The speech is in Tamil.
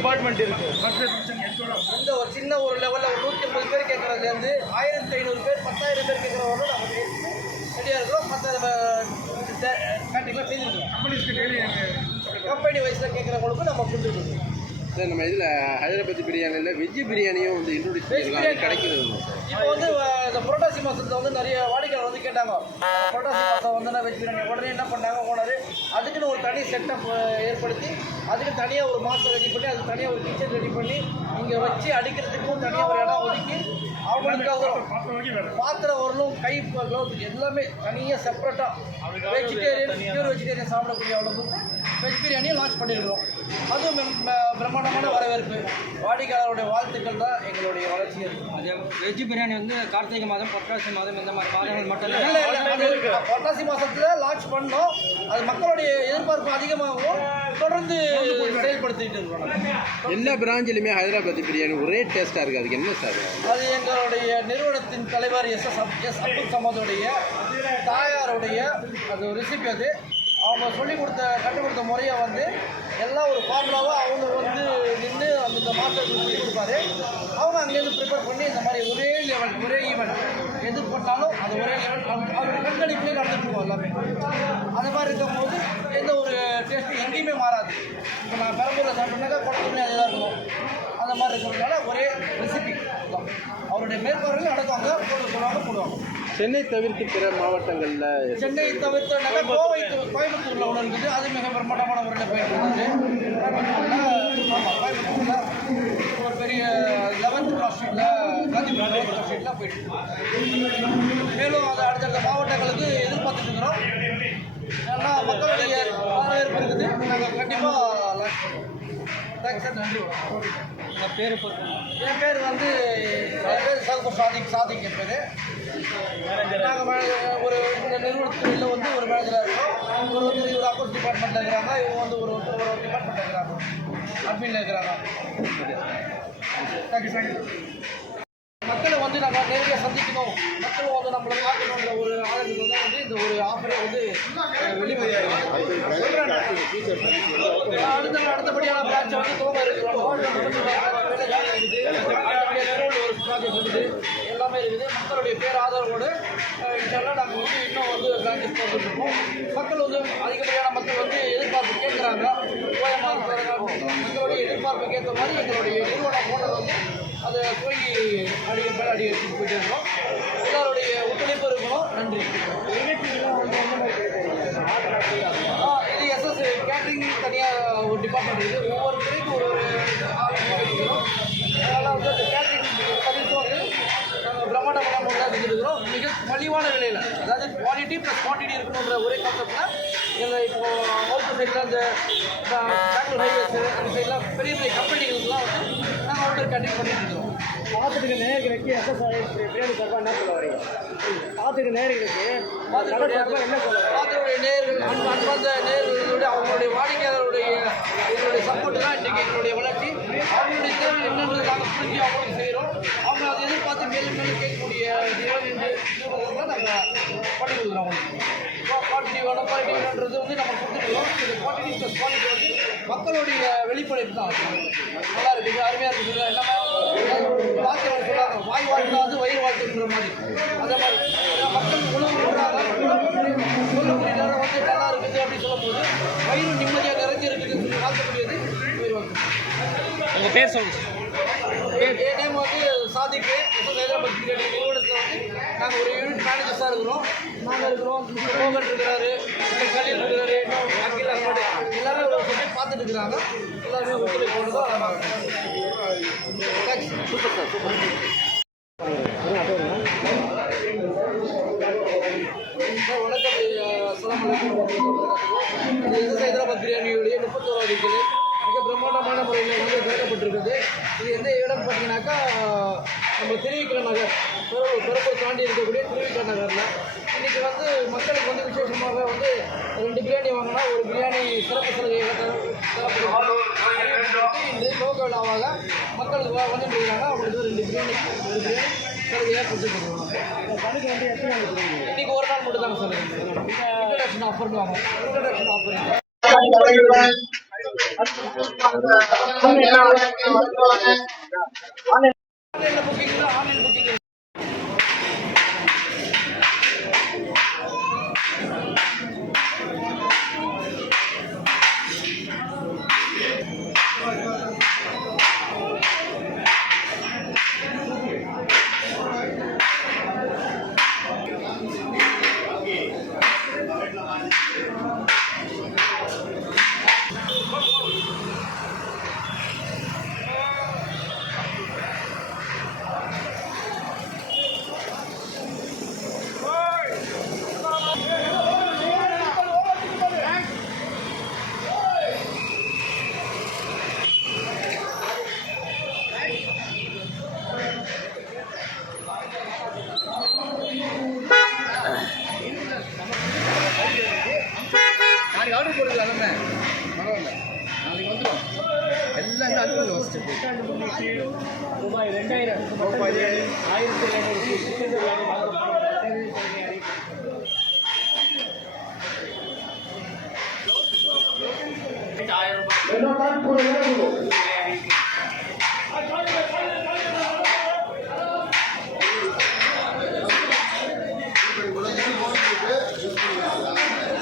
டிபார்ட்மெண்ட் இருக்குது. இந்த ஒரு சின்ன ஒரு லெவலில் ஒரு 150 பேர் கேட்குறதுலேருந்து 1500 பேர் 10,000 பேர் கேட்குறவங்களும் நம்ம ரெடியாக இருக்கிறோம். மற்ற கேட்டீங்கன்னா செய்திருக்கோம். கம்பெனி வயசில் கேட்குறவங்களுக்கும் நம்ம கொடுத்துருக்கோம். சார் நம்ம இதில் ஹைதராபாத் பிரியாணியில் வெஜ் பிரியாணியும் வந்து இன்ட்ரோடியூஸ் பண்ணியிருக்காங்க, கிடைக்கிறது. இப்போ வந்து இந்த புரட்டாசி மாதத்தில் வந்து நிறைய வாடிக்கையாளர் வந்து கேட்டாங்க. புரட்டாசி மாதம் வந்து வெஜ் பிரியாணி உடனே என்ன பண்ணாங்க ஓனர், அதுக்குன்னு ஒரு தனி செட்டப் ஏற்படுத்தி அதுக்கு தனியாக ஒரு மாஸ்டர் ரெடி பண்ணி அதுக்கு தனியாக ஒரு கிச்சன் ரெடி பண்ணி இங்கே வச்சு அடிக்கிறதுக்கும் தனியாக ஒரு இடம் ஒதுக்கி அவங்களுக்காக பாத்திரம் வரலும் கை க்ளவுஸ் எல்லாமே தனியாக செப்பரேட்டாக வெஜிடேரியன் பியூர் வெஜிடேரியன் சாப்பிடக்கூடிய அளவுக்கு வெஜ் பிரியாணியும் லான்ச் பண்ணியிருக்கிறோம். அதுவும் பிரம்மாண்டமான வரவேற்பு, வாடிக்கையாளருடைய வாழ்த்துக்கள் தான் எங்களுடைய வளர்ச்சி. அது வெஜ் பிரியாணி வந்து கார்த்திகை மாதம் புரட்டாசி மாதம் இந்த மாதிரி மாதங்கள் மட்டும் இல்லை, புரட்டாசி மாதத்தில் லான்ச் பண்ணோம். அது மக்களுடைய எதிர்பார்ப்பு அதிகமாகவும் தொடர்ந்து செயல்படுத்திட்டு இருக்கிறோம். எல்லா பிராஞ்சிலுமே ஹைதராபாத் பிரியாணி ஒரே டேஸ்ட்டாக இருக்குது. அதுக்கு என்ன சார்? அது எங்களுடைய நிறுவனத்தின் தலைவர் எஸ் அப்துல் சமதுடைய தாயாருடைய அது ரெசிபி. அது அவங்க சொல்லிக் கொடுத்த கற்றுக் கொடுத்த முறையை வந்து எல்லாம் ஒரு ஃபார்முலாவாக அவங்க வந்து நின்று அந்த மாஸ்டர் சொல்லிக் கொடுப்பாரு. அவங்க அங்கேருந்து ப்ரிப்பேர் பண்ணி இந்த மாதிரி ஒரே லெவல் ஒரே ஈவெண்ட் எது பண்ணாலும் அது ஒரே லெவல் அவருடைய கண்காணிப்பிலே நடந்துட்டுருக்கோம் எல்லாமே. அந்த மாதிரி இருக்கும்போது எந்த ஒரு டேஸ்ட்டும் எங்கேயுமே மாறாது. இப்போ நான் பெரம்பூரில் சாப்பிட்டோம்னாக்கா கொட்டத்துலேயும் அதே தான் இருக்கும். அந்த மாதிரி இருக்கிறதுனால ஒரே ரெசிபி தான் அவருடைய மேற்பார்வையில் நடக்குவாங்க, போடுவாங்க. சென்னை தவிர்த்து பிற மாவட்டங்களில், சென்னை தவிர்த்து கோயம்புத்தூரில் ஒன்று இருக்குது. அது மிக பிரம்மாண்டமான முறையில் போயிட்டு இருக்குது. கோயம்புத்தூரில் ஒரு பெரிய 11th கிராஸ் ஸ்ட்ரீட்டில் காந்திபுரம் கிராஸ் ஸ்ட்ரீட்டில் போயிட்டு மேலும் அது அடுத்தடுத்த மாவட்டங்களுக்கு எதிர்பார்த்துட்டு இருக்கிறோம். ஏன்னா மக்களுடைய வரவேற்பு இருக்குது. நாங்கள் கண்டிப்பாக லான்ச் பண்ணுவோம். தேங்க்ஸ் சார், நன்றி. உங்கள் பேர்? என் பேர் வந்து சாதிக் என் பேர். நாங்கள் ஒரு இந்த நிறுவனத்தில் வந்து ஒரு மேனேஜராக இருக்கோம். ஒரு வந்து ஒரு அக்கௌண்ட்ஸ் டிபார்ட்மெண்ட்டில் இருக்கிறாங்க. இவங்க வந்து ஒரு டிபார்ட்மெண்ட்டில் இருக்கிறாங்க, அட்மினில் இருக்கிறாங்க. Thank you sir. மக்களை வந்து நாங்கள் நேரடியாக சந்திக்கணும், மக்களும் வந்து நம்மளை பார்க்கணுன்ற ஒரு ஆளுநருக்கு வந்து இந்த ஒரு ஆஃபரை வந்து அடுத்தபடியான பிரான்ச்சை வந்து துவங்க இருக்கிறோம். ஒரு ப்ராஜெக்ட் இருக்குது, எல்லாமே இருக்குது. மக்களுடைய பேர் ஆதரவோடு இதெல்லாம் நாங்கள் வந்து இன்னும் வந்து பிரான்ச்சஸ் போட்டுருக்கோம். மக்கள் வந்து அதிகப்படியான மக்கள் வந்து எதிர்பார்ப்பு கேட்குறாங்க. மக்களுடைய எதிர்பார்ப்புக்கு ஏற்ற மாதிரி எங்களுடைய நிறுவனம் ஓனர் வந்து அதை துவங்கி அடி எடுத்துட்டு போயிட்டு இருக்கோம். எல்லாருடைய ஒத்துழைப்பு இருக்கணும். நன்றி. இது எஸ்எஸ் கேட்ரிங் தனியாக ஒரு டிபார்ட்மெண்ட் இருக்குது. ஒவ்வொரு துறைக்கும் ஒரு ஆரம்பிக்கிறோம். அதனால் வந்து அந்த கேட்ரிங் சர்வீஸும் வந்து நாங்கள் பிரம்மாண்டமான முறையில் செஞ்சுருக்கிறோம். மிக மலிவான விலையில், அதாவது குவாலிட்டி ப்ளஸ் குவான்டிட்டி இருக்கணுன்ற ஒரே கான்செப்டில் எங்கள் இப்போது அவுட் சைடில் அந்த பெங்களூர் ஹைவேஸ் அந்த சைட்லாம் பெரிய பெரிய கம்பெனிகளுக்கெல்லாம் வந்து நாங்கள் அவுட்டர் கேட்ரிங் பண்ணிட்டு இருக்கிறோம். பார்த்துட்டு நேர்களுக்கு எஸ்எஸ்ஐ பிரியாணி சார்பாக என்ன சொல்ல வரீங்க? பார்த்துட்டு நேர்களுக்கு என்ன சொல்ல? பார்த்துடைய நேர்கள் அன்பார்ந்த நேர்களுடைய அவங்களுடைய வாடிக்கையாளருடைய எங்களுடைய சப்போர்ட்டு தான் இன்றைக்கி எங்களுடைய வளர்ச்சி. அவங்களுடைய தேவை என்னன்றது நாங்கள் புரிஞ்சு அவங்களுக்கு செய்கிறோம். அவங்க அதை எதிர்பார்த்து மேலும் மேலும் கேட்கக்கூடிய தான் நாங்கள் பண்ணி கொடுக்குறோம். அவங்களுக்கு குவான்டிட்டி வேணும், குவாலிட்டி வேணுன்றது வந்து நம்ம கொடுத்துருக்கோம். இந்த குவான்டிட்டி ப்ளஸ் குவாலிட்டி வந்து மக்களுடைய வெளிப்படைப்பு தான். நல்லா இருக்குது, அருமையாக இருக்குது. எல்லாமே வாக்கியம் சொல்கிறாங்க, வாய் வாழ்க்கை வந்து வயிறு வாழ்க்கைன்ற மாதிரி. அதே மாதிரி மக்கள் உணவு கொடுக்குறாங்க, சொல்லக்கூடிய நேரம் வந்து நல்லா இருக்குது அப்படின்னு சொல்லும்போது வயிறு நிம்மதியாக நிறைஞ்சு இருக்குதுன்னு சொல்லி வாழ்க்கக்கூடியது வயிறு வாழ்க்கை. உங்கள் பேர் சொல்லுங்கள். என் நேம் வந்து சாதிக்கு. ஹைதராபாத் பிரியாணி நிறுவனத்தில் வந்து நாங்கள் ஒரு யூனிட் மேனேஜர்ஸாக இருக்கிறோம். நாங்கள் இருக்கிறோம், கோகன் இருக்கிறாரு, கலில் இருக்கிறாரு, அகில் அகமது, எல்லாமே ஒரு சப்ஜெக்ட் பார்த்துட்டு இருக்கிறாங்க. எல்லாருமே ஒத்துழைப்பு போடுறதோ தேங்க்ஸ். Super sir, super. வணக்கம், அஸ்ஸலாமு அலைக்கும். இது ஹைதராபாத் பிரியாணியுடைய 31வது கிளை மிக பிரம்மாண்டமான முறையில் வந்து திறக்கப்பட்டிருக்குது. இது எந்த இடம் பார்த்தீங்கன்னாக்கா நம்ம திருவிக்கிற நகர், பெரம்பூர் தாண்டி இருக்கக்கூடிய திருவிக்கிற நகரில். இன்றைக்கி வந்து மக்களுக்கு வந்து விசேஷமாக வந்து 2 பிரியாணி வாங்கினா ஒரு பிரியாணி சிறப்பு சலுகை தரப்படுகிறது. இன்று லோக விழாவாக மக்களுக்கு வந்துட்டு இருக்காங்க. அவங்களுக்கு 2 பிரியாணி சலுகையாக கொடுத்துருக்காங்க. இன்றைக்கி ஒரு நாள் மட்டும் தாங்க சார் இன்ட்ரடக்ஷன் ஆஃபர்னு வாங்க. இன்ட்ரடக்ஷன் ஆஃபர் ஆன்லைனில் புக்கிங் ஆன்லைன் புக்கிங் நாளைக்கு ஆர்டர் போட்டுக்கலாம் தானே பரவாயில்ல நாளைக்கு வந்துடும் எல்லாம் அனுப்புங்க ஃபஸ்ட்டு ரூபாய் 2000 1200